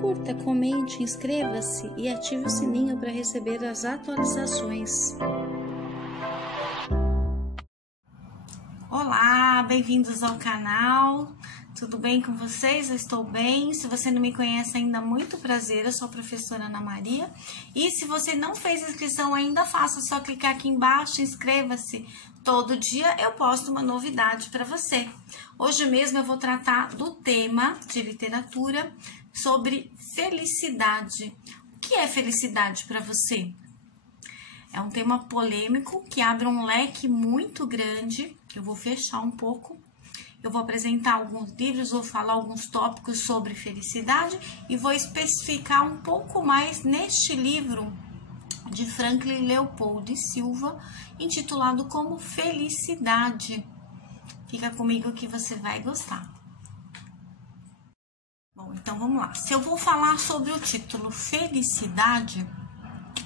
curta, comente, inscreva-se e ative o sininho para receber as atualizações. Olá, bem-vindos ao canal. Tudo bem com vocês? Eu estou bem. Se você não me conhece ainda, muito prazer. Eu sou a professora Ana Maria. E se você não fez inscrição ainda, faça. É só clicar aqui embaixo, inscreva-se. Todo dia eu posto uma novidade para você. Hoje mesmo eu vou tratar do tema de literatura sobre felicidade. O que é felicidade para você? É um tema polêmico que abre um leque muito grande, que eu vou fechar um pouco. Eu vou apresentar alguns livros, vou falar alguns tópicos sobre felicidade e vou especificar um pouco mais neste livro de Franklin Leopold Silva, intitulado como Felicidade. Fica comigo que você vai gostar. Bom, então vamos lá. Se eu vou falar sobre o título Felicidade,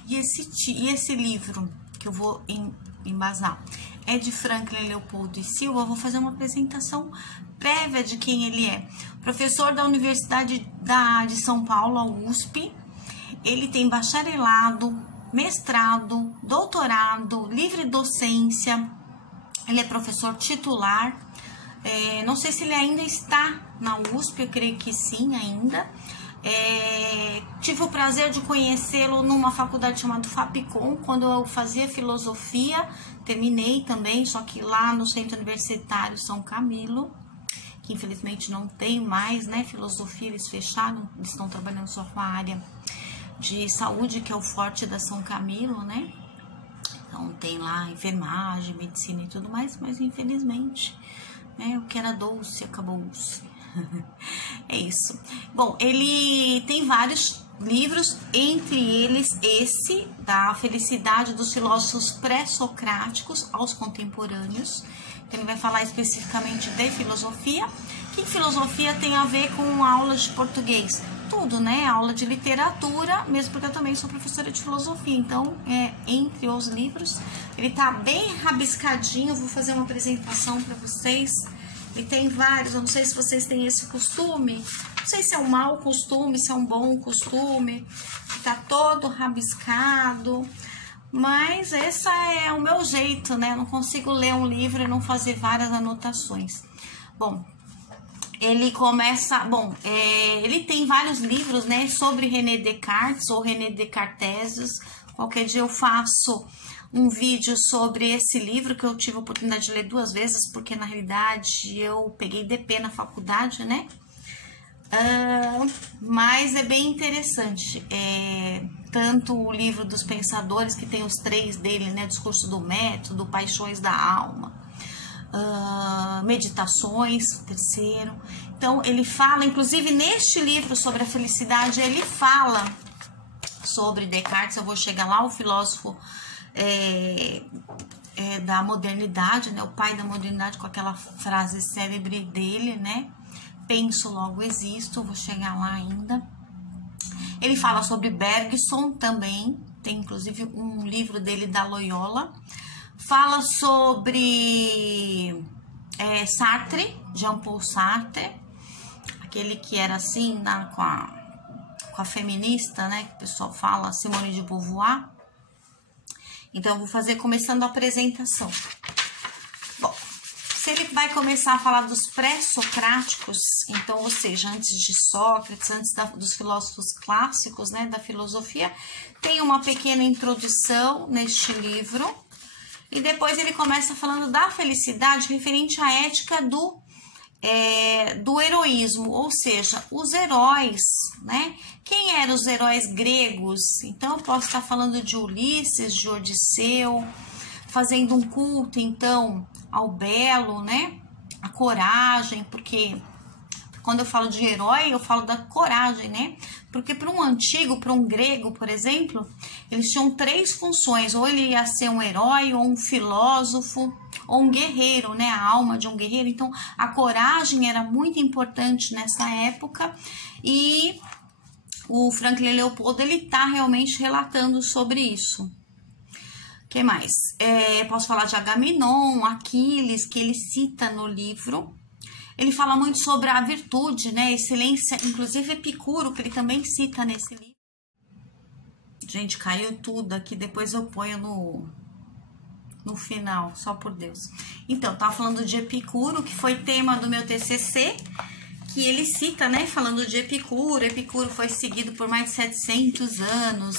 e esse livro que eu vou embasar é de Franklin Leopold Silva, eu vou fazer uma apresentação prévia de quem ele é. Professor da Universidade de São Paulo, a USP. Ele tem bacharelado, mestrado, doutorado, livre docência. Ele é professor titular. Não sei se ele ainda está na USP, eu creio que sim ainda. Tive o prazer de conhecê-lo numa faculdade chamada Fapcom, quando eu fazia filosofia. Terminei também, só que lá no Centro Universitário São Camilo, que infelizmente não tem mais, né, filosofia, eles fecharam, eles estão trabalhando só com a área de saúde, que é o forte da São Camilo, né? Então tem lá enfermagem, medicina e tudo mais, mas infelizmente, né, o que era doce acabou-se. É isso. Bom, ele tem vários livros, entre eles esse da felicidade dos filósofos pré-socráticos aos contemporâneos. Então, ele vai falar especificamente de filosofia. Que filosofia tem a ver com aulas de português? Tudo, né? Aula de literatura, mesmo porque eu também sou professora de filosofia. Então, entre os livros, ele tá bem rabiscadinho. Eu vou fazer uma apresentação para vocês. E tem vários, eu não sei se vocês têm esse costume, não sei se é um mau costume, se é um bom costume, tá todo rabiscado, mas esse é o meu jeito, né? Eu não consigo ler um livro e não fazer várias anotações. Bom, ele começa, ele tem vários livros, né, sobre René Descartes ou René Descartesius. Qualquer dia eu faço um vídeo sobre esse livro, que eu tive a oportunidade de ler 2 vezes, porque na realidade eu peguei DP na faculdade, né? Mas é bem interessante. Tanto o livro dos pensadores, que tem os 3 dele, né? Discurso do Método, Paixões da Alma, Meditações, o 3º. Então, ele fala, inclusive neste livro sobre a felicidade, ele fala sobre Descartes. Eu vou chegar lá, o filósofo da modernidade, né? O pai da modernidade, com aquela frase célebre dele, né? Penso, logo existo. Eu vou chegar lá ainda. Ele fala sobre Bergson também, tem inclusive um livro dele da Loyola. Fala sobre Sartre, Jean-Paul Sartre, aquele que era assim, com a feminista, né? Que o pessoal fala, Simone de Beauvoir. Então, eu vou fazer começando a apresentação. Bom, se ele vai começar a falar dos pré-socráticos, então, ou seja, antes de Sócrates, antes dos filósofos clássicos, né, da filosofia, tem uma pequena introdução neste livro, e depois ele começa falando da felicidade referente à ética do heroísmo, ou seja, os heróis, né? Quem eram os heróis gregos? Então, eu posso estar falando de Ulisses, de Odisseu, fazendo um culto, então, ao belo, né? A coragem, porque quando eu falo de herói, eu falo da coragem, né? Porque para um antigo, para um grego, por exemplo, eles tinham 3 funções. Ou ele ia ser um herói, ou um filósofo, ou um guerreiro, né? A alma de um guerreiro. Então, a coragem era muito importante nessa época. E o Franklin Leopold, ele tá realmente relatando sobre isso. O que mais? Posso falar de Agamenon, Aquiles, que ele cita no livro. Ele fala muito sobre a virtude, né? Excelência, inclusive Epicuro, que ele também cita nesse livro. Gente, caiu tudo aqui, depois eu ponho no final, só por Deus. Então, tava falando de Epicuro, que foi tema do meu TCC, que ele cita, né? Falando de Epicuro. Epicuro foi seguido por mais de 700 anos,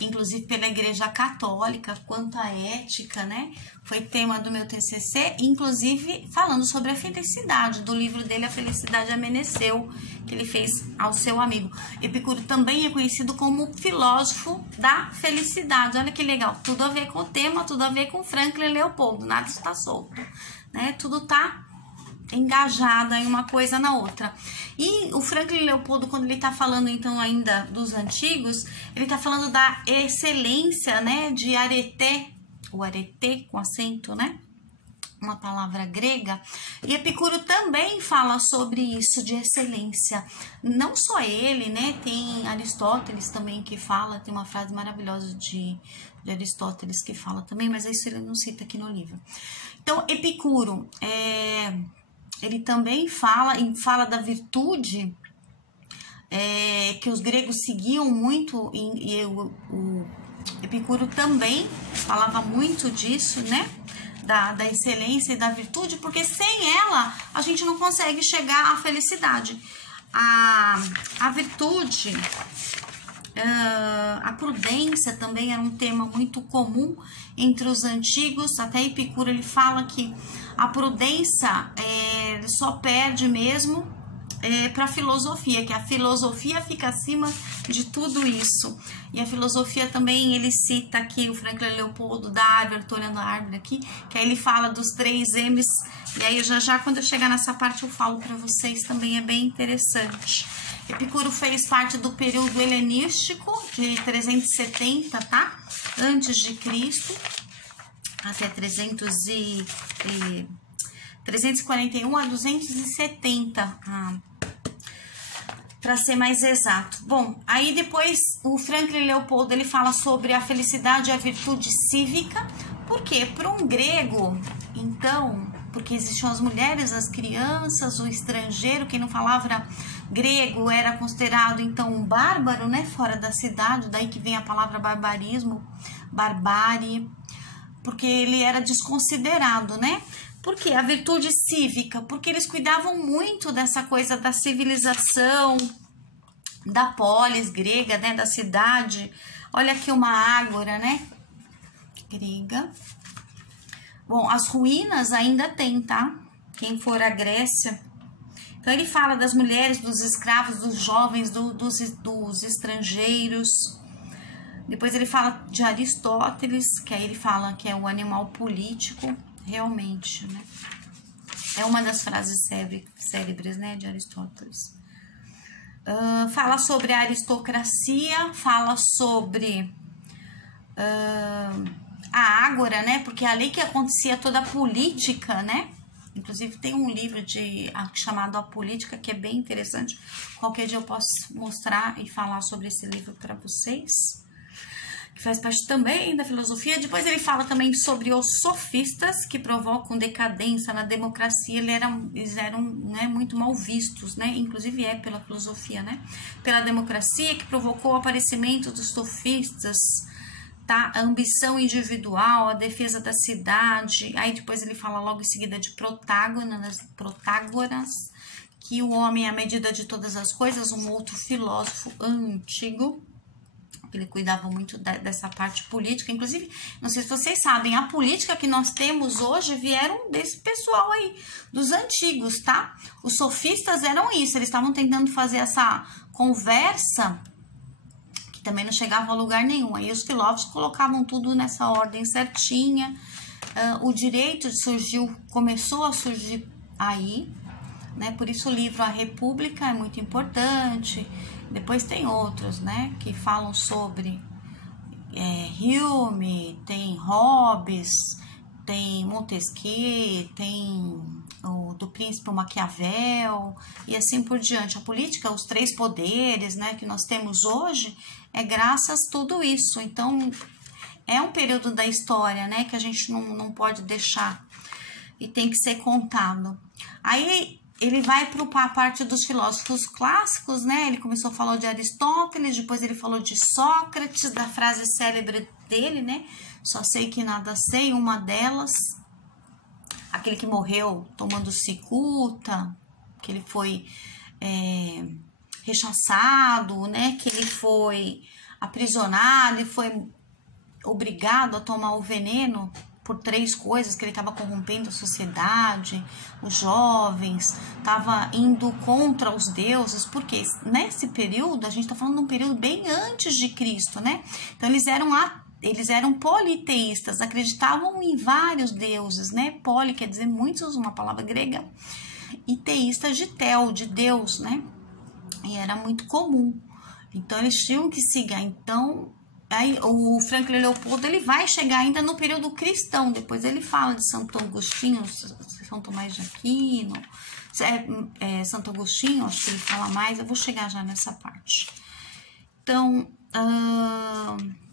inclusive pela Igreja Católica, quanto à ética, né? Foi tema do meu TCC, inclusive falando sobre a felicidade, do livro dele, A Felicidade Amanheceu, que ele fez ao seu amigo. Epicuro também é conhecido como filósofo da felicidade. Olha que legal, tudo a ver com o tema, tudo a ver com Franklin Leopoldo, nada está solto, né? Tudo tá engajada em uma coisa na outra. E o Franklin Leopoldo, quando ele tá falando então ainda dos antigos, ele tá falando da excelência, né, de areté, o areté com acento, né, uma palavra grega. E Epicuro também fala sobre isso de excelência. Não só ele, né, tem Aristóteles também que fala, tem uma frase maravilhosa de Aristóteles que fala também, mas isso ele não cita aqui no livro. Então, Epicuro ele também fala da virtude que os gregos seguiam muito, e o Epicuro também falava muito disso, né? Da excelência e da virtude, porque sem ela a gente não consegue chegar à felicidade. A virtude, a prudência também era um tema muito comum entre os antigos. Até Epicuro ele fala que a prudência só perde mesmo para a filosofia, que a filosofia fica acima de tudo isso. E a filosofia também, ele cita aqui o Franklin Leopoldo da árvore, tô olhando a árvore aqui, que aí ele fala dos 3 M's, e aí já quando eu chegar nessa parte eu falo para vocês, também é bem interessante. Epicuro fez parte do período helenístico de 370, tá? Antes de Cristo, até 341 a 270, para ser mais exato. Bom, aí depois o Franklin Leopoldo ele fala sobre a felicidade e a virtude cívica. Por quê? Para um grego, então, porque existiam as mulheres, as crianças, o estrangeiro, quem não falava grego era considerado então um bárbaro, né, fora da cidade, daí que vem a palavra barbarismo, barbárie, porque ele era desconsiderado, né? Por quê? A virtude cívica, porque eles cuidavam muito dessa coisa da civilização, da polis grega, né, da cidade. Olha aqui uma ágora, né, grega. Bom, as ruínas ainda tem, tá? Quem for à Grécia. Então, ele fala das mulheres, dos escravos, dos jovens, dos estrangeiros. Depois ele fala de Aristóteles, que aí ele fala que é o animal político, realmente, né? É uma das frases célebres, né, de Aristóteles. Fala sobre a aristocracia, fala sobre a ágora, né? Porque ali que acontecia toda a política, né? Inclusive tem um livro chamado A Política, que é bem interessante. Qualquer dia eu posso mostrar e falar sobre esse livro para vocês, que faz parte também da filosofia. Depois ele fala também sobre os sofistas, que provocam decadência na democracia. Eles eram né, muito mal vistos, né? Inclusive pela filosofia, né? Pela democracia, que provocou o aparecimento dos sofistas, tá? A ambição individual, a defesa da cidade. Aí depois ele fala logo em seguida de Protágoras, que o homem é a medida de todas as coisas, um outro filósofo antigo. Ele cuidava muito dessa parte política. Inclusive, não sei se vocês sabem, a política que nós temos hoje vieram desse pessoal aí, dos antigos, tá? Os sofistas eram isso, eles estavam tentando fazer essa conversa que também não chegava a lugar nenhum. Aí os filósofos colocavam tudo nessa ordem certinha. O direito começou a surgir aí, né? Por isso o livro A República é muito importante. Depois tem outros, né, que falam sobre Hume, tem Hobbes, tem Montesquieu, tem o do Príncipe Maquiavel e assim por diante. A política, os 3 poderes, né, que nós temos hoje, é graças a tudo isso. Então, é um período da história, né, que a gente não pode deixar e tem que ser contado. Aí ele vai para a parte dos filósofos clássicos, né? Ele começou a falar de Aristóteles, depois ele falou de Sócrates, da frase célebre dele, né? Só sei que nada sei, uma delas, aquele que morreu tomando cicuta, que ele foi rechaçado, né? Que ele foi aprisionado e foi obrigado a tomar o veneno por 3 coisas, que ele estava corrompendo a sociedade, os jovens, estava indo contra os deuses, porque nesse período, a gente está falando de um período bem antes de Cristo, né? Então eles eram politeístas, acreditavam em vários deuses, né? Poli quer dizer muitos, uma palavra grega, e teístas de tel, de Deus, né? E era muito comum. Então eles tinham que seguir. Então aí, o Franklin Leopoldo, ele vai chegar ainda no período cristão, depois ele fala de Santo Agostinho, São Tomás de Aquino, Santo Agostinho, acho que ele fala mais, eu vou chegar já nessa parte. Então,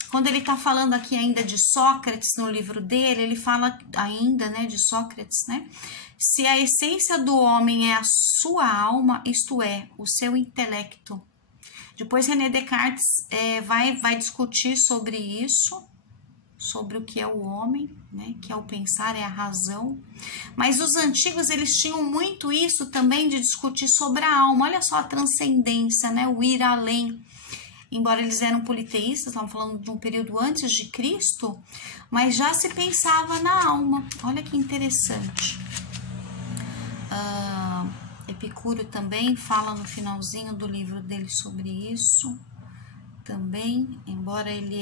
quando ele está falando aqui ainda de Sócrates no livro dele, ele fala ainda, né, de Sócrates, né, se a essência do homem é a sua alma, isto é, o seu intelecto. Depois René Descartes vai discutir sobre isso, sobre o que é o homem, né? Que é o pensar, é a razão. Mas os antigos, eles tinham muito isso também de discutir sobre a alma. Olha só a transcendência, né? O ir além. Embora eles eram politeístas, estavam falando de um período antes de Cristo, mas já se pensava na alma. Olha que interessante. Epicuro também fala no finalzinho do livro dele sobre isso, também, embora ele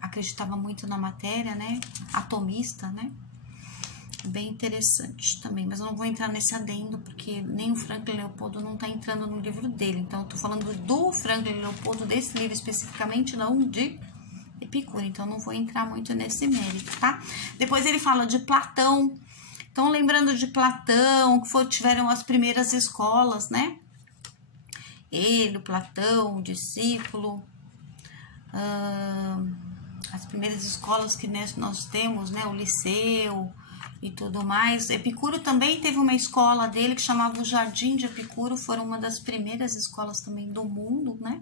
acreditava muito na matéria, né, atomista, né, bem interessante também, mas eu não vou entrar nesse adendo, porque nem o Franklin Leopoldo não está entrando no livro dele, então eu tô falando do Franklin Leopoldo, desse livro especificamente, não de Epicuro, então não vou entrar muito nesse mérito, tá? Depois ele fala de Platão. Então, lembrando de Platão, que tiveram as primeiras escolas, né? Ele, o Platão, o discípulo, as primeiras escolas que nós temos, né? O Liceu e tudo mais. Epicuro também teve uma escola dele que chamava o Jardim de Epicuro, foram uma das primeiras escolas também do mundo, né?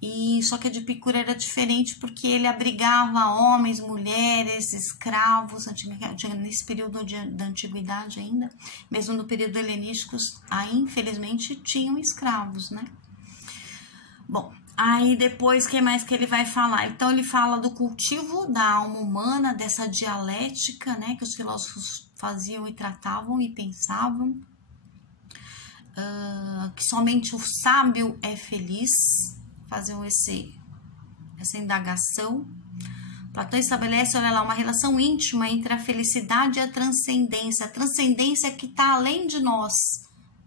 E só que a de Epicuro era diferente porque ele abrigava homens, mulheres, escravos, nesse período da antiguidade ainda, mesmo no período helenístico, infelizmente tinham escravos, né? Bom, aí depois, o que mais que ele vai falar? Então ele fala do cultivo da alma humana, dessa dialética, né, que os filósofos faziam e tratavam e pensavam, que somente o sábio é feliz, faziam essa indagação. Platão estabelece, olha lá, uma relação íntima entre a felicidade e a transcendência que está além de nós,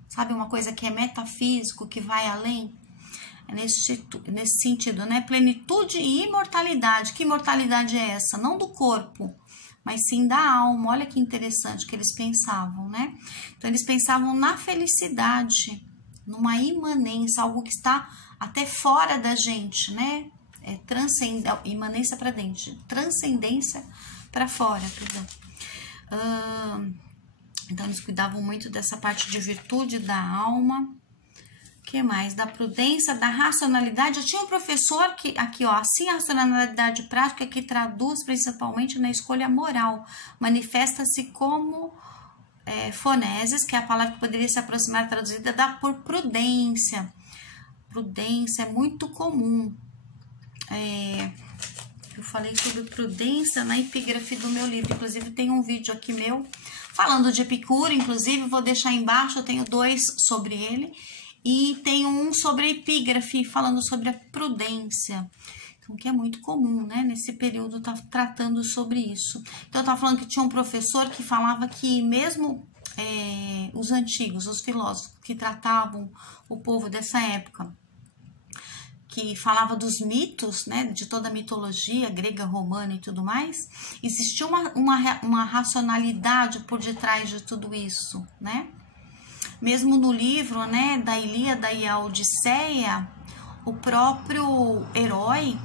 sabe, uma coisa que é metafísico, que vai além, nesse sentido, né, plenitude e imortalidade. Que imortalidade é essa? Não do corpo, mas sim da alma. Olha que interessante que eles pensavam, né, então eles pensavam na felicidade, numa imanência, algo que está até fora da gente, né? Imanência para dentro, transcendência para fora, perdão. Então, eles cuidavam muito dessa parte de virtude da alma. O que mais? Da prudência, da racionalidade. Eu tinha um professor que, aqui, ó, assim, a racionalidade prática, que traduz principalmente na escolha moral. Manifesta-se como foneses, que é a palavra que poderia se aproximar traduzida por prudência. Prudência é muito comum. Eu falei sobre prudência na epígrafe do meu livro. Inclusive, tem um vídeo aqui meu falando de Epicuro. Inclusive, vou deixar embaixo. Eu tenho 2 sobre ele. E tenho um sobre a epígrafe, falando sobre a prudência. Então, que é muito comum, né? Nesse período, tá tratando sobre isso. Então, eu tava falando que tinha um professor que falava que mesmo os antigos, os filósofos que tratavam o povo dessa época, que falava dos mitos, né, de toda a mitologia grega, romana e tudo mais, existia uma racionalidade por detrás de tudo isso, né? Mesmo no livro, né, da Ilíada e a Odisseia, o próprio herói,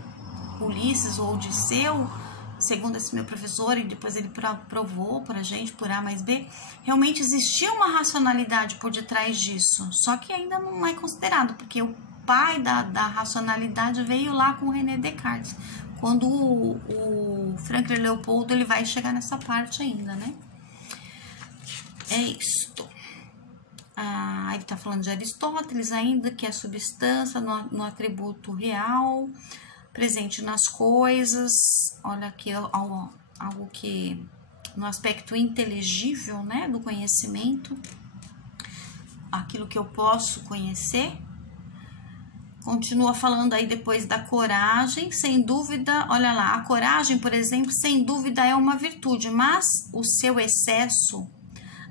Ulisses ou Odisseu, segundo esse meu professor, e depois ele provou pra gente por A mais B, realmente existia uma racionalidade por detrás disso, só que ainda não é considerado, porque o pai da racionalidade veio lá com o René Descartes, quando o Franklin Leopoldo ele vai chegar nessa parte ainda, né? É isto. Ele tá falando de Aristóteles ainda, que é a substância no atributo real, presente nas coisas. Olha aqui, algo que no aspecto inteligível, né, do conhecimento, aquilo que eu posso conhecer. Continua falando aí depois da coragem, sem dúvida, olha lá, a coragem, por exemplo, sem dúvida é uma virtude, mas o seu excesso,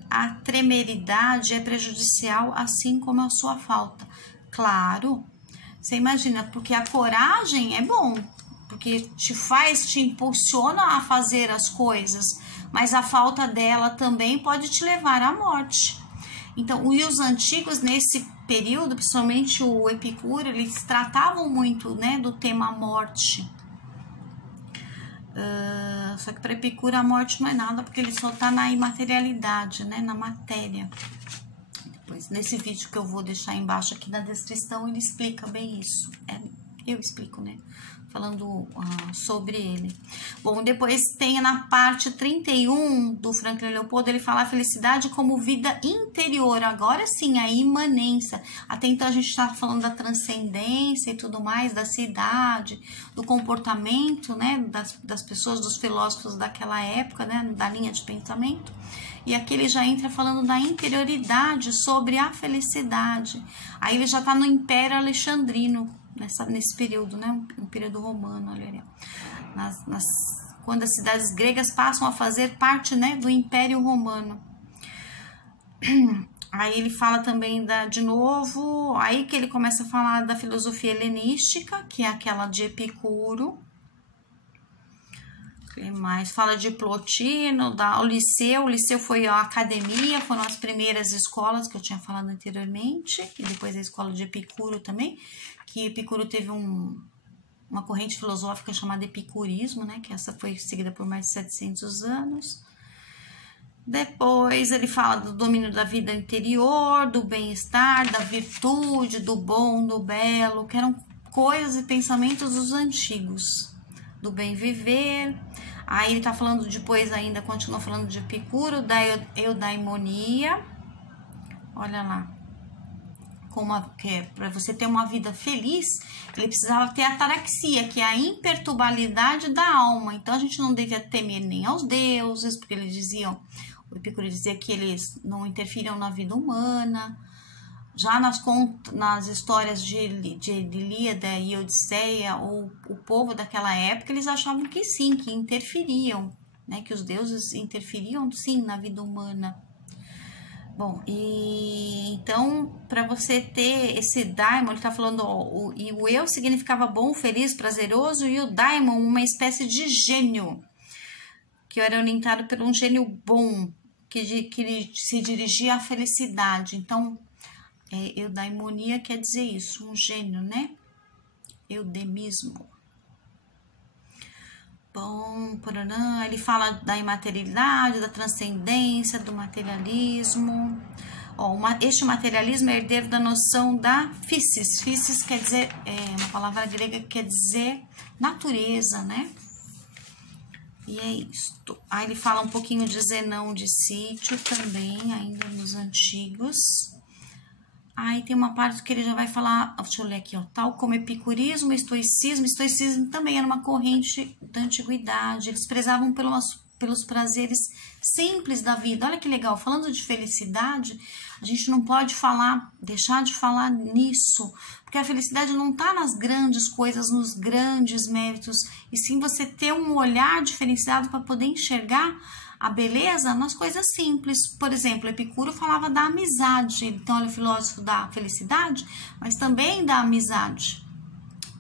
a temeridade é prejudicial, assim como a sua falta. Claro, você imagina, porque a coragem é bom, porque te impulsiona a fazer as coisas, mas a falta dela também pode te levar à morte. Então, e os antigos, nesse período, principalmente o Epicuro, eles tratavam muito, né, do tema morte. Só que para Epicuro a morte não é nada, porque ele só está na imaterialidade, né, na matéria. Depois, nesse vídeo que eu vou deixar embaixo aqui na descrição, ele explica bem isso. Eu explico, né? Falando sobre ele. Bom, depois tem na parte 31 do Franklin Leopoldo, ele fala a felicidade como vida interior. Agora sim, a imanência. Até então a gente estava falando da transcendência e tudo mais, da cidade, do comportamento, né, das pessoas, dos filósofos daquela época, né, da linha de pensamento. E aqui ele já entra falando da interioridade sobre a felicidade. Aí ele já está no Império Alexandrino, nesse período, né, um período romano, olha ali, quando as cidades gregas passam a fazer parte, né, do Império Romano. Aí ele fala também de novo, aí que ele começa a falar da filosofia helenística, que é aquela de Epicuro. Que mais? Fala de Plotino, o Liceu. O Liceu foi a academia, foram as primeiras escolas que eu tinha falado anteriormente, e depois a escola de Epicuro também, que Epicuro teve uma corrente filosófica chamada epicurismo, né, que essa foi seguida por mais de 700 anos. Depois ele fala do domínio da vida interior, do bem-estar, da virtude, do bom, do belo, que eram coisas e pensamentos dos antigos, do bem viver. Aí ele tá falando depois ainda, continua falando de Epicuro, da eudaimonia. Olha lá, para você ter uma vida feliz, ele precisava ter a ataraxia, que é a imperturbabilidade da alma. Então a gente não devia temer nem aos deuses, porque o Epicuro dizia que eles não interferiam na vida humana. Já nas histórias de Ilíada e Odisseia, o povo daquela época, eles achavam que sim, que interferiam, né? Que os deuses interferiam sim na vida humana. Bom, e então, para você ter esse daimon, ele tá falando, o eu significava bom, feliz, prazeroso, e o daimon, uma espécie de gênio, que era orientado por um gênio bom, que se dirigia à felicidade. Então, eudaimonia quer dizer isso, um gênio, né? Eudemismo. Bom, ele fala da imaterialidade, da transcendência, do materialismo. Este materialismo é herdeiro da noção da physis. Physis quer dizer, uma palavra grega que quer dizer natureza, né? E é isto. Aí ele fala um pouquinho de Zenão de Sítio também, ainda nos antigos. Aí tem uma parte que ele já vai falar, deixa eu ler aqui, tal como epicurismo, estoicismo. Estoicismo também era uma corrente da antiguidade. Eles prezavam pelos prazeres simples da vida. Olha que legal, falando de felicidade, a gente não pode deixar de falar nisso, porque a felicidade não está nas grandes coisas, nos grandes méritos, e sim você ter um olhar diferenciado para poder enxergar a beleza nas coisas simples. Por exemplo, Epicuro falava da amizade, então ele é filósofo da felicidade, mas também da amizade,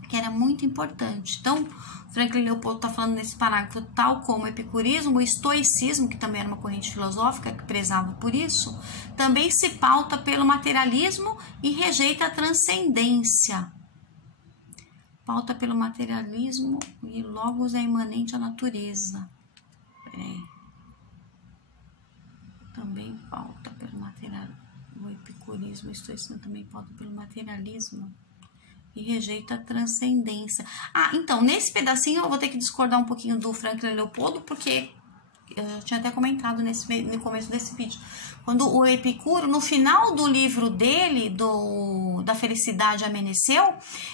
que era muito importante. Então, Franklin Leopoldo está falando nesse parágrafo, tal como o epicurismo, o estoicismo, que também era uma corrente filosófica que prezava por isso, também se pauta pelo materialismo e rejeita a transcendência. pauta pelo materialismo e logos é imanente à natureza. Peraí. Também pauta pelo materialismo. O epicurismo, o estoicismo também pauta pelo materialismo. E rejeita a transcendência. Ah, então, nesse pedacinho eu vou ter que discordar um pouquinho do Franklin Leopoldo, porque eu tinha até comentado no começo desse vídeo. Quando o Epicuro, no final do livro dele, da Felicidade Amanheceu,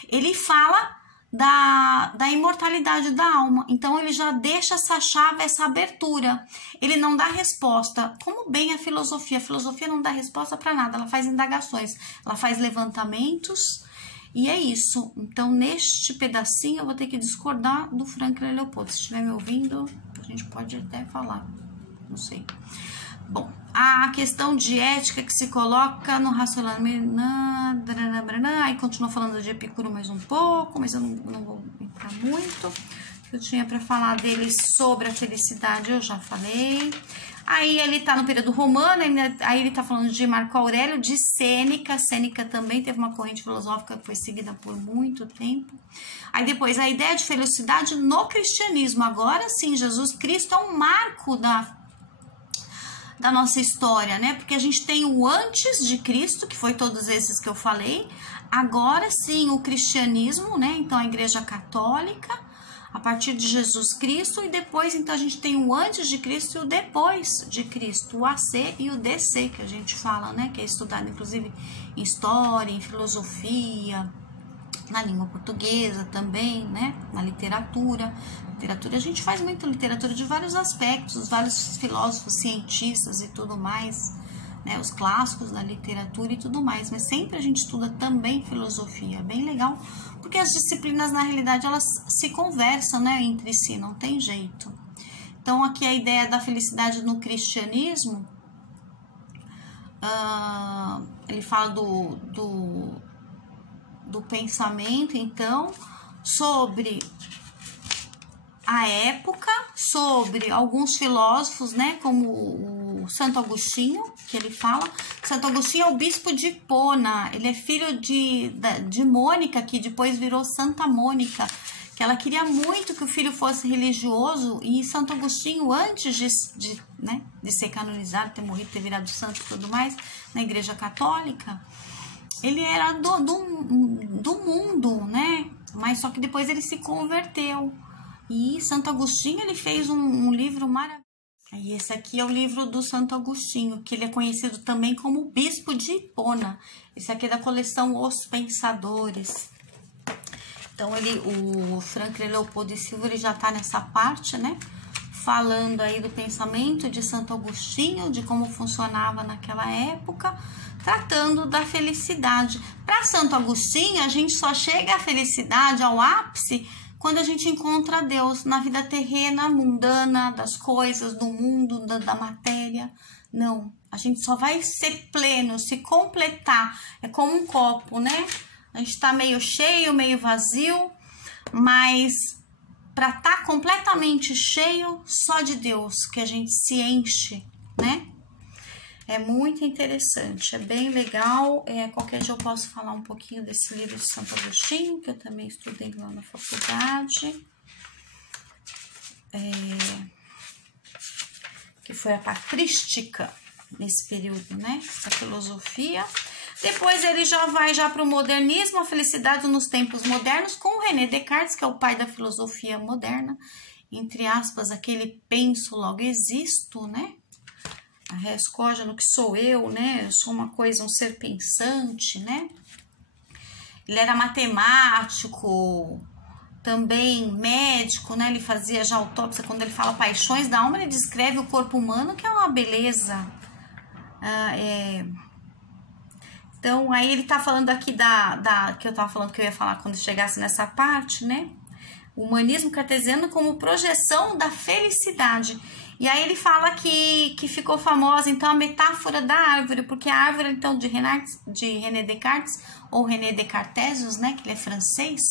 ele fala da imortalidade da alma. Então, ele já deixa essa chave, essa abertura. Ele não dá resposta, como bem a filosofia. A filosofia não dá resposta para nada, ela faz indagações, ela faz levantamentos. E é isso. Então, neste pedacinho, eu vou ter que discordar do Franklin Leopoldo. Se estiver me ouvindo, a gente pode até falar. Não sei. Bom, a questão de ética que se coloca no racionamento... Aí continua falando de Epicuro mais um pouco, mas eu não vou entrar muito. O que eu tinha para falar dele sobre a felicidade, eu já falei. Aí ele tá no período romano, aí ele tá falando de Marco Aurélio, de Sêneca. Sêneca também teve uma corrente filosófica que foi seguida por muito tempo. Aí depois a ideia de felicidade no cristianismo. Agora sim, Jesus Cristo é um marco da nossa história, né? Porque a gente tem o antes de Cristo, que foi todos esses que eu falei. Agora sim, o cristianismo, né? Então a Igreja Católica, a partir de Jesus Cristo, e depois então a gente tem o antes de Cristo e o depois de Cristo, o AC e o DC, que a gente fala, né, que é estudado inclusive em história, em filosofia, na língua portuguesa também, né, na literatura. A gente faz muita literatura de vários aspectos, vários filósofos, cientistas e tudo mais, né, os clássicos da literatura e tudo mais, mas sempre a gente estuda também filosofia, é bem legal, porque as disciplinas, na realidade, elas se conversam, né, entre si, não tem jeito. Então, aqui a ideia da felicidade no cristianismo, ele fala do pensamento, então, sobre a época, sobre alguns filósofos, né, como o Santo Agostinho, que ele fala. Santo Agostinho é o bispo de Hipona, ele é filho de Mônica, que depois virou Santa Mônica, que ela queria muito que o filho fosse religioso, e Santo Agostinho, antes de ser canonizado, ter morrido, ter virado santo e tudo mais, na Igreja Católica, ele era do mundo, né, mas só que depois ele se converteu. E Santo Agostinho, ele fez um livro maravilhoso. E esse aqui é o livro do Santo Agostinho, que ele é conhecido também como Bispo de Hipona. Esse aqui é da coleção Os Pensadores. Então, o Franklin Leopoldo de Silva, ele já está nessa parte, né? Falando aí do pensamento de Santo Agostinho, de como funcionava naquela época, tratando da felicidade. Para Santo Agostinho, a gente só chega à felicidade, ao ápice, quando a gente encontra Deus na vida terrena, mundana, das coisas, do mundo, da matéria. Não, a gente só vai ser pleno, se completar. É como um copo, né? A gente tá meio cheio, meio vazio, mas para estar completamente cheio, só de Deus que a gente se enche, né? É muito interessante, é bem legal. Qualquer dia eu posso falar um pouquinho desse livro de Santo Agostinho, que eu também estudei lá na faculdade. Que foi a patrística nesse período, né? A filosofia. Depois ele já vai para o modernismo, a felicidade nos tempos modernos, com o René Descartes, que é o pai da filosofia moderna. Entre aspas, aquele penso, logo existo, né? A res cogito, que sou eu, né? Eu sou uma coisa, um ser pensante, né? Ele era matemático, também médico, né? Ele fazia já autópsia. Quando ele fala paixões da alma, ele descreve o corpo humano, que é uma beleza. Então, aí ele tá falando aqui que eu tava falando que eu ia falar quando chegasse nessa parte, né? O humanismo cartesiano como projeção da felicidade. E aí ele fala que ficou famosa, então, a metáfora da árvore, porque a árvore, então, de René Descartes, ou René Descartesius, né, que ele é francês,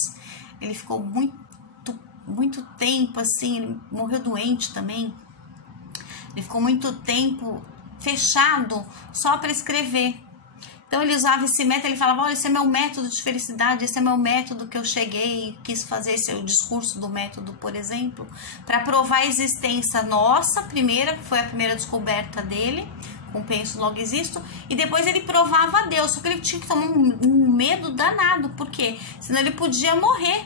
ele ficou muito tempo, assim, ele morreu doente também, ele ficou muito tempo fechado só para escrever. Então ele usava esse método, ele falava, olha, esse é meu método de felicidade, esse é meu método que eu cheguei, quis fazer esse o discurso do método, por exemplo, para provar a existência nossa, primeira, que foi a primeira descoberta dele, com penso logo existo, e depois ele provava a Deus, só que ele tinha que tomar um medo danado, porque senão ele podia morrer,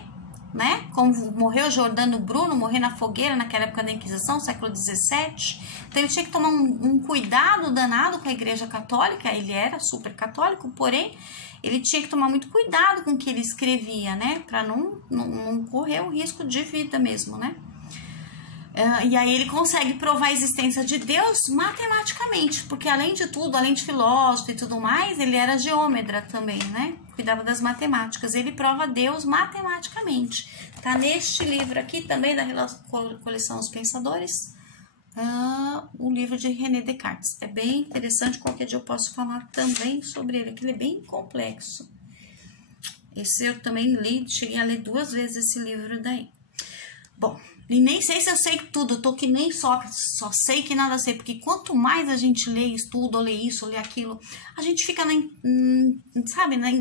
né? Como morreu Giordano Bruno, morrer na fogueira naquela época da Inquisição, século XVII. Então ele tinha que tomar um cuidado danado com a Igreja Católica. Ele era super católico, porém ele tinha que tomar muito cuidado com o que ele escrevia, né? Para não correr o risco de vida mesmo, né? E aí ele consegue provar a existência de Deus matematicamente, porque além de tudo, além de filósofo e tudo mais, ele era geômetra também, né? Cuidava das matemáticas. Ele prova Deus matematicamente. Tá neste livro aqui também, da coleção Os Pensadores, o livro de René Descartes. É bem interessante, qualquer dia eu posso falar também sobre ele, que ele é bem complexo. Esse eu também li, cheguei a ler 2 vezes esse livro daí. Bom, e nem sei se eu sei tudo, eu tô que nem só sei que nada sei, porque quanto mais a gente lê, estuda, ou lê isso, ou lê aquilo, a gente fica,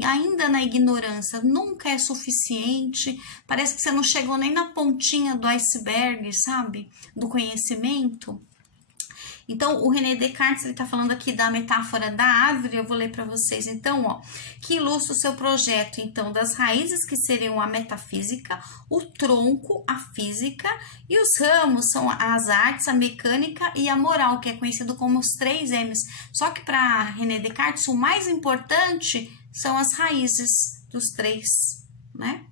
ainda na ignorância, nunca é suficiente, parece que você não chegou nem na pontinha do iceberg, sabe, do conhecimento. Então, o René Descartes, ele tá falando aqui da metáfora da árvore, eu vou ler para vocês. Então, ó, que ilustra o seu projeto, então, das raízes, que seriam a metafísica, o tronco, a física, e os ramos são as artes, a mecânica e a moral, que é conhecido como os 3 M's. Só que para René Descartes, o mais importante são as raízes dos 3, né?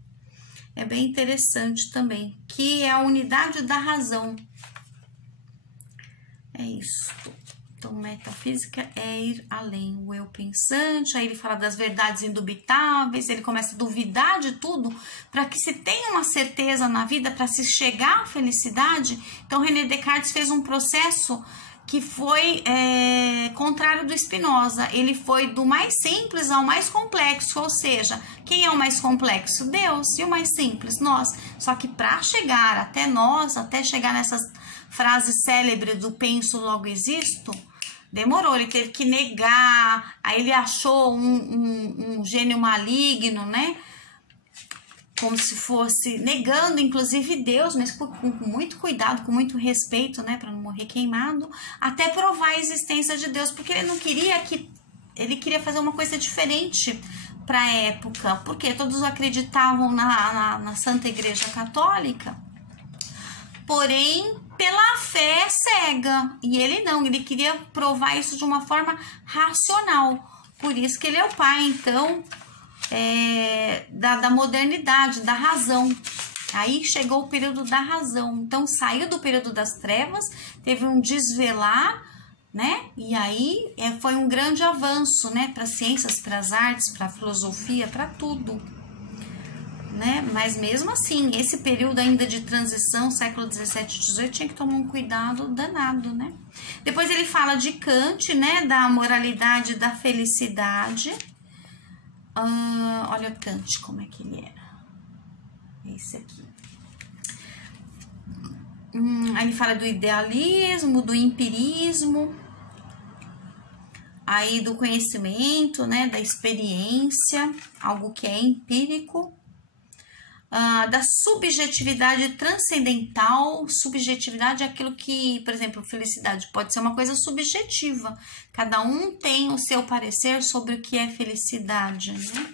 É bem interessante também, que é a unidade da razão. É isso. Então, metafísica é ir além, o eu pensante. Aí ele fala das verdades indubitáveis, ele começa a duvidar de tudo para que se tenha uma certeza na vida, para se chegar à felicidade. Então, René Descartes fez um processo que foi contrário do Spinoza. Ele foi do mais simples ao mais complexo, ou seja, quem é o mais complexo? Deus. E o mais simples? Nós. Só que para chegar até nós, até chegar nessas frase célebre do penso logo existo, demorou, ele teve que negar, aí ele achou um gênio maligno, né, como se fosse negando inclusive Deus, mas com muito cuidado, com muito respeito, né, para não morrer queimado, até provar a existência de Deus, porque ele não queria ele queria fazer uma coisa diferente para a época, porque todos acreditavam na Santa Igreja Católica, porém pela fé cega, e ele não, ele queria provar isso de uma forma racional, por isso que ele é o pai, então, da modernidade, da razão. Aí chegou o período da razão, então saiu do período das trevas, teve um desvelar, né, e aí foi um grande avanço, né, para as ciências, para as artes, para a filosofia, para tudo. Né? Mas mesmo assim, esse período ainda de transição, século XVII e XVIII, tinha que tomar um cuidado danado, né? Depois ele fala de Kant, né? Da moralidade, da felicidade. Olha Kant, como é que ele era. Esse aqui. Aí ele fala do idealismo, do empirismo, aí do conhecimento, né? Da experiência, algo que é empírico. Da subjetividade transcendental. Subjetividade é aquilo que, por exemplo, felicidade pode ser uma coisa subjetiva. Cada um tem o seu parecer sobre o que é felicidade, né?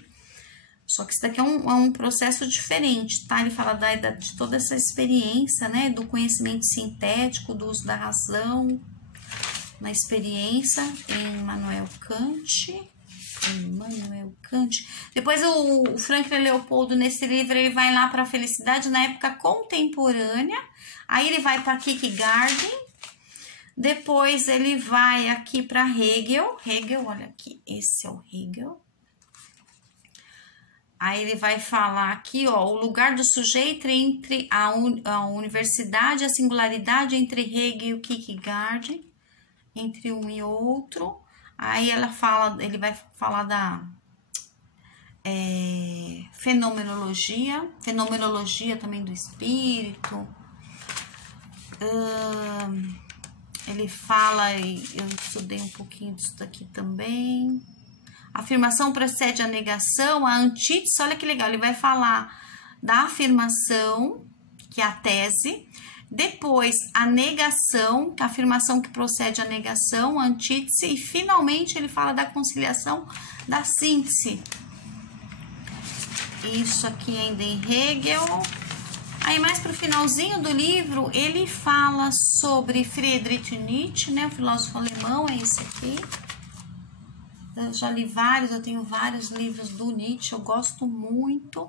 Só que isso daqui é um processo diferente, tá? Ele fala de toda essa experiência, né? Do conhecimento sintético, do uso da razão, na experiência, em Immanuel Kant. Depois o Franklin Leopoldo, nesse livro, ele vai lá para a felicidade na época contemporânea, aí ele vai para Kierkegaard, depois ele vai aqui para Hegel, olha aqui, esse é o Hegel. Aí ele vai falar aqui, ó, o lugar do sujeito entre a universidade, a singularidade entre Hegel e Kierkegaard, entre um e outro. Aí ele vai falar da fenomenologia também do espírito. Ele fala, eu estudei um pouquinho disso daqui também. A afirmação precede a negação, a antítese, olha que legal, ele vai falar da afirmação, que é a tese, depois a negação, que é a afirmação que procede à negação, a antítese, e finalmente ele fala da conciliação, da síntese. Isso aqui ainda em Hegel. Aí mais pro finalzinho do livro, ele fala sobre Friedrich Nietzsche, né, o filósofo alemão, é esse aqui. Eu já li vários, eu tenho vários livros do Nietzsche, eu gosto muito.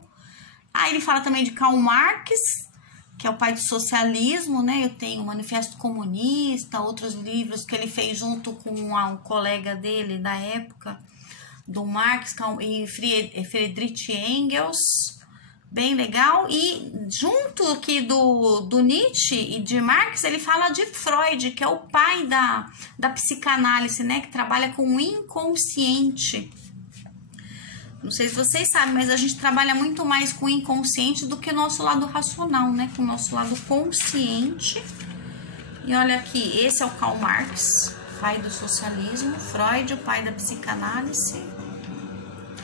Aí ele fala também de Karl Marx, que é o pai do socialismo, né? Eu tenho o Manifesto Comunista, outros livros que ele fez junto com um colega dele da época, do Marx e Friedrich Engels, bem legal. E junto aqui do Nietzsche e de Marx, ele fala de Freud, que é o pai da psicanálise, né? Que trabalha com o inconsciente. Não sei se vocês sabem, mas a gente trabalha muito mais com o inconsciente do que o nosso lado racional, né? Com o nosso lado consciente. E olha aqui, esse é o Karl Marx, pai do socialismo. Freud, o pai da psicanálise,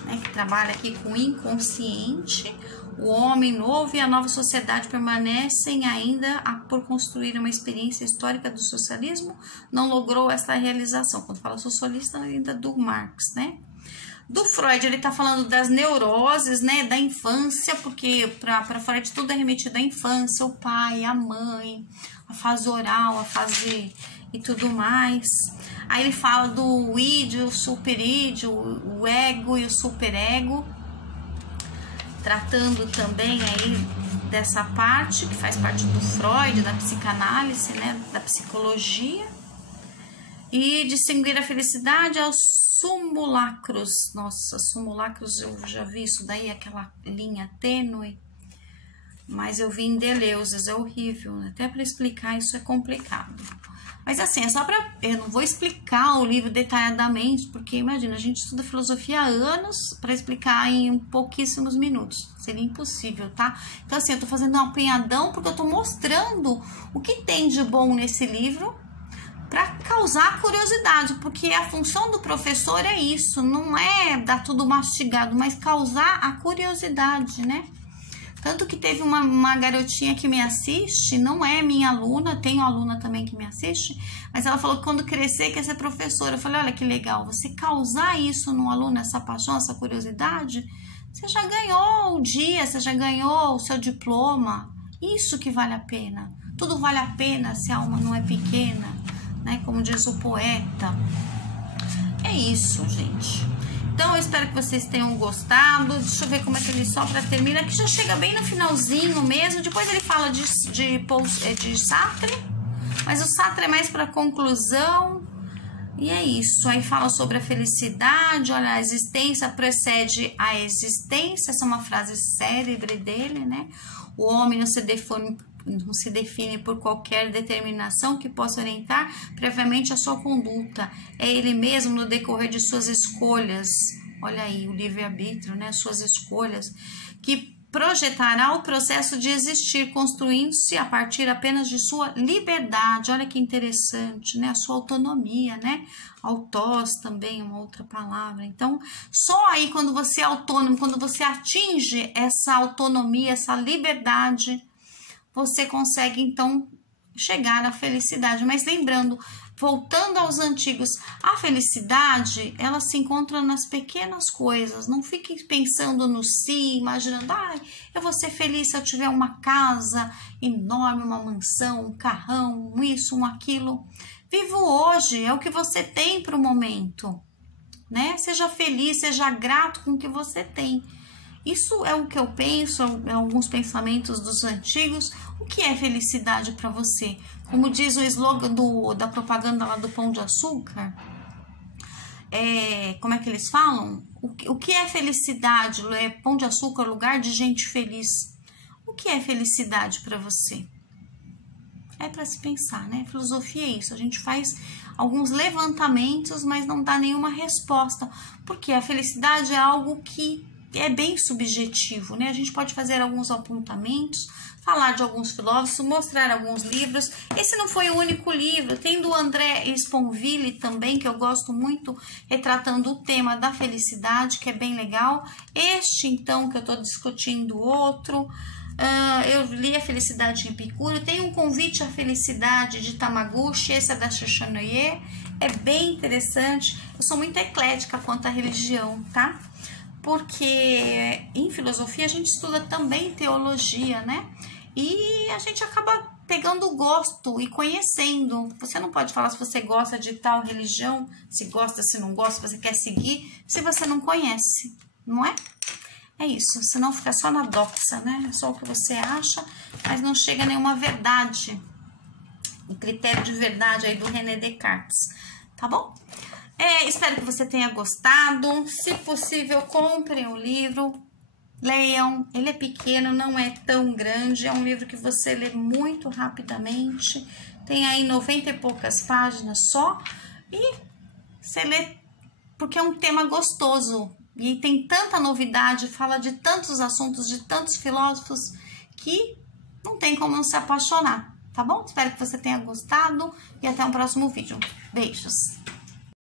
né? Que trabalha aqui com o inconsciente. O homem novo e a nova sociedade permanecem ainda por construir uma experiência histórica do socialismo. Não logrou essa realização. Quando fala socialista, ainda do Marx, né? Do Freud, ele tá falando das neuroses, né, da infância, porque para Freud tudo é remetido à infância, o pai, a mãe, a fase oral, a fase e tudo mais. Aí ele fala do id, o superid, o ego e o superego, tratando também aí dessa parte, que faz parte do Freud, da psicanálise, né, da psicologia. E distinguir a felicidade aos simulacros. Nossa, simulacros, eu já vi isso daí, aquela linha tênue. Mas eu vi em Deleuze, é horrível. Até para explicar isso é complicado. Mas assim, é só para... Eu não vou explicar o livro detalhadamente, porque imagina, a gente estuda filosofia há anos para explicar em pouquíssimos minutos. Seria impossível, tá? Então assim, eu tô fazendo um apanhadão porque eu tô mostrando o que tem de bom nesse livro, para causar curiosidade, porque a função do professor é isso, não é dar tudo mastigado, mas causar a curiosidade, né? Tanto que teve uma garotinha que me assiste, não é minha aluna, tenho aluna também que me assiste, mas ela falou que quando crescer quer ser professora. Eu falei, olha que legal, você causar isso no aluno, essa paixão, essa curiosidade, você já ganhou o dia, você já ganhou o seu diploma, isso que vale a pena. Tudo vale a pena se a alma não é pequena, né? Como diz o poeta. É isso, gente. Então, eu espero que vocês tenham gostado. Deixa eu ver como é que ele só para terminar, que já chega bem no finalzinho mesmo. Depois ele fala de Sartre, mas o Sartre é mais para conclusão. E é isso. Aí fala sobre a felicidade. Olha, a existência precede a existência. Essa é uma frase célebre dele, né? O homem não se define por qualquer determinação que possa orientar previamente a sua conduta. É ele mesmo no decorrer de suas escolhas. Olha aí, o livre-arbítrio, né? Suas escolhas, que projetará o processo de existir, construindo-se a partir apenas de sua liberdade. Olha que interessante, né? A sua autonomia, né? Autós também é uma outra palavra. Então, só aí quando você é autônomo, quando você atinge essa autonomia, essa liberdade, você consegue, então, chegar à felicidade. Mas lembrando, voltando aos antigos, a felicidade, ela se encontra nas pequenas coisas. Não fique pensando no si, imaginando, eu vou ser feliz se eu tiver uma casa enorme, uma mansão, um carrão, um isso, um aquilo. Viva hoje, é o que você tem para o momento, né? Seja feliz, seja grato com o que você tem. Isso é o que eu penso, alguns pensamentos dos antigos. O que é felicidade para você? Como diz o slogan da propaganda lá do Pão de Açúcar, como é que eles falam? O que é felicidade? É Pão de Açúcar, lugar de gente feliz. O que é felicidade para você? É para se pensar, né? Filosofia é isso, a gente faz alguns levantamentos, mas não dá nenhuma resposta, porque a felicidade é algo que é bem subjetivo, né? A gente pode fazer alguns apontamentos, falar de alguns filósofos, mostrar alguns livros. Esse não foi o único livro, tem do André Sponville também, que eu gosto muito, retratando o tema da felicidade, que é bem legal. Este, então, que eu tô discutindo, outro. Eu li A Felicidade de Epicuro. Tem um Convite à Felicidade de Tamaguchi, esse é da Chichanoye, é bem interessante. Eu sou muito eclética quanto à religião, tá? Porque em filosofia a gente estuda também teologia, né? E a gente acaba pegando gosto e conhecendo. Você não pode falar se você gosta de tal religião, se gosta, se não gosta, se você quer seguir, se você não conhece, não é? É isso, senão fica só na doxa, né? É só o que você acha, mas não chega a nenhuma verdade. O critério de verdade aí do René Descartes, tá bom? Espero que você tenha gostado. Se possível, comprem o livro, leiam. Ele é pequeno, não é tão grande, é um livro que você lê muito rapidamente. Tem aí 90 e poucas páginas só, e você lê porque é um tema gostoso. E tem tanta novidade, fala de tantos assuntos, de tantos filósofos, que não tem como não se apaixonar, tá bom? Espero que você tenha gostado e até um próximo vídeo. Beijos!